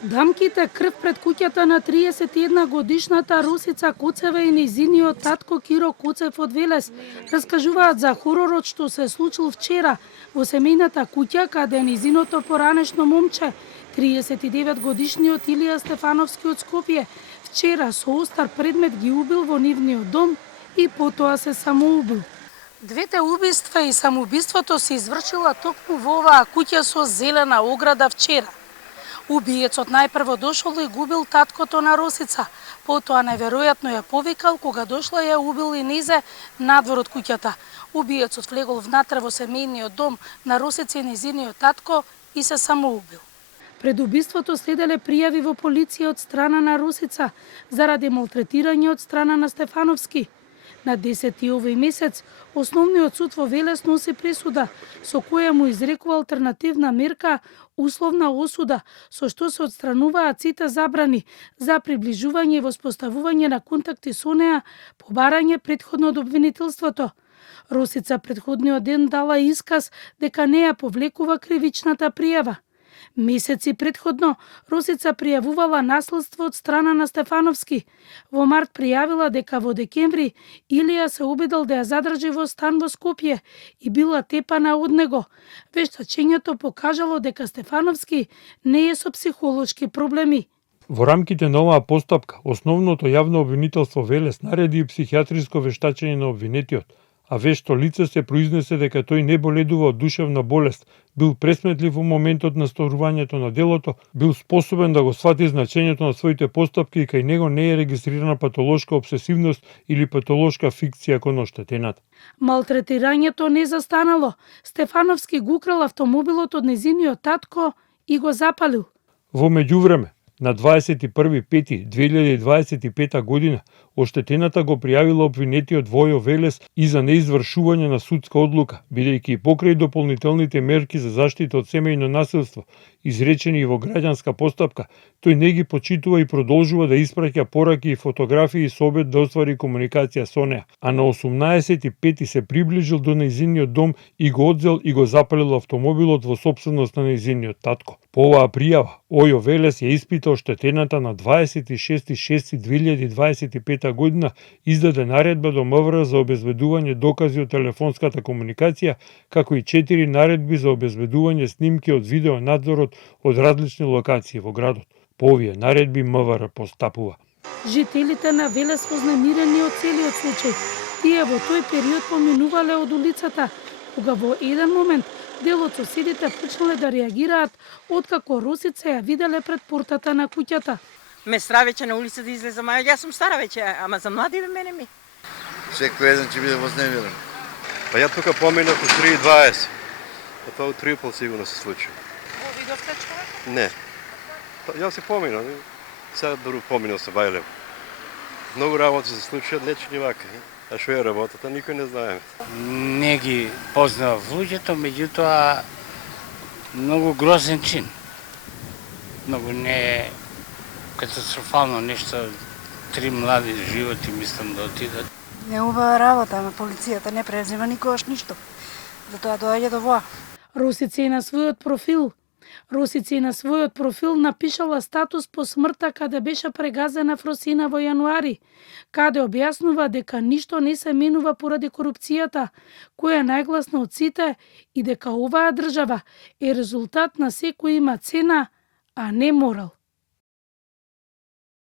Дамките крв пред куќата на 31 годишната Росица Коцева и нејзиниот татко Киро Коцев од Велес раскажуваат за хоророт што се случил вчера во семејната куќа каде нејзиното поранешно момче, 39 годишниот Илија Стефановски од Скопје, вчера со остар предмет ги убил во нивниот дом и потоа се самоубил. Двете убиства и самоубиството се извршила токму во оваа куќа со зелена ограда вчера. Убиецот најпрво дошол и губил таткото на Росица, потоа неверојатно ја повикал, кога дошла ја убил и незе надвор од куќата. Убиецот влегол внатре во семејниот дом на Росица и незиниот татко и се самоубил. Пред убиството следеле пријави во полиција од страна на Росица заради малтретирање од страна на Стефановски. На 10 овој месец, Основниот суд во Велес носи пресуда, со која му изрекува алтернативна мерка условна осуда, со што се отстрануваат сите забрани за приближување и воспоставување на контакти со неа, побарање претходно од обвинителството. Росица претходниот ден дала исказ дека не ја повлекува кривичната пријава. Месеци претходно, Росица пријавувала наследство од страна на Стефановски. Во март пријавила дека во декември Илија се обидел да ја задржи во стан во Скопје и била тепана од него. Вештачењето покажало дека Стефановски не е со психолошки проблеми. Во рамките на оваа постапка, основното јавно обвинителство Велес нареди и психијатриско вештачење на обвинетиот, а вешто лице се произнесе дека тој не боледува од душевна болест, бил пресметлив во моментот на сторувањето на делото, бил способен да го свати значењето на своите постапки и кај него не е регистрирана патолошка обсесивност или патолошка фикција кон оштетената. Малтретирањето не застанало. Стефановски го украл автомобилот од незиниот татко и го запалил. Во меѓувреме, на 21.5.2025 година, оштетената го пријавила обвинетиот Војо Велес и за неизвршување на судска одлука, бидејќи покрај дополнителните мерки за заштита од семејно насилство, изречени во граѓанска постапка, тој не ги почитува и продолжува да испраќа пораки и фотографии со обид да оствари комуникација со неа, а на 18.5 се приближил до нејзиниот дом и го одзел и го запалил автомобилот во сопственост на нејзиниот татко. По оваа пријава, Ојо Велес ја испита оштетената на 26.6.2025 година, издаде наредба до МВР за обезбедување докази од телефонската комуникација, како и 4 наредби за обезбедување снимки од видеонадзорот од различни локации во градот. По овие наредби МВР постапува. Жителите на Велес вознемирени од целиот случај. Тие во тој период поминувале од улицата, кога во еден момент дел од соседите почнале да реагираат откако Росица ја виделе пред портата на куќата. Ме стравече на улица да излезам, а јас сум стара веќе, ама за млади мене ми. Секој еден ќе биде вознемирен. Па ја тука поминав у 3:20. Па тоа у 3:30 сигурно се случи. Во видовте човек? Не. Па јас се поминав. Сега друг поминав се бајлев. Многу работи се случуваат, не ни вака. А што е работата, никој не знае. Не ги познав луѓето, меѓутоа многу грозен чин. Многу не катастрофално нешто, 3 млади животи мислам да отидат. Не убава работа, ама полицијата не презема никогаш ништо. Затоа доаѓа до воа. Росица и на својот профил напишала статус по смртта каде беше прегазена Фросина во јануари, каде објаснува дека ништо не се менува поради корупцијата, која е најгласна од сите и дека оваа држава е резултат на секој има цена, а не морал.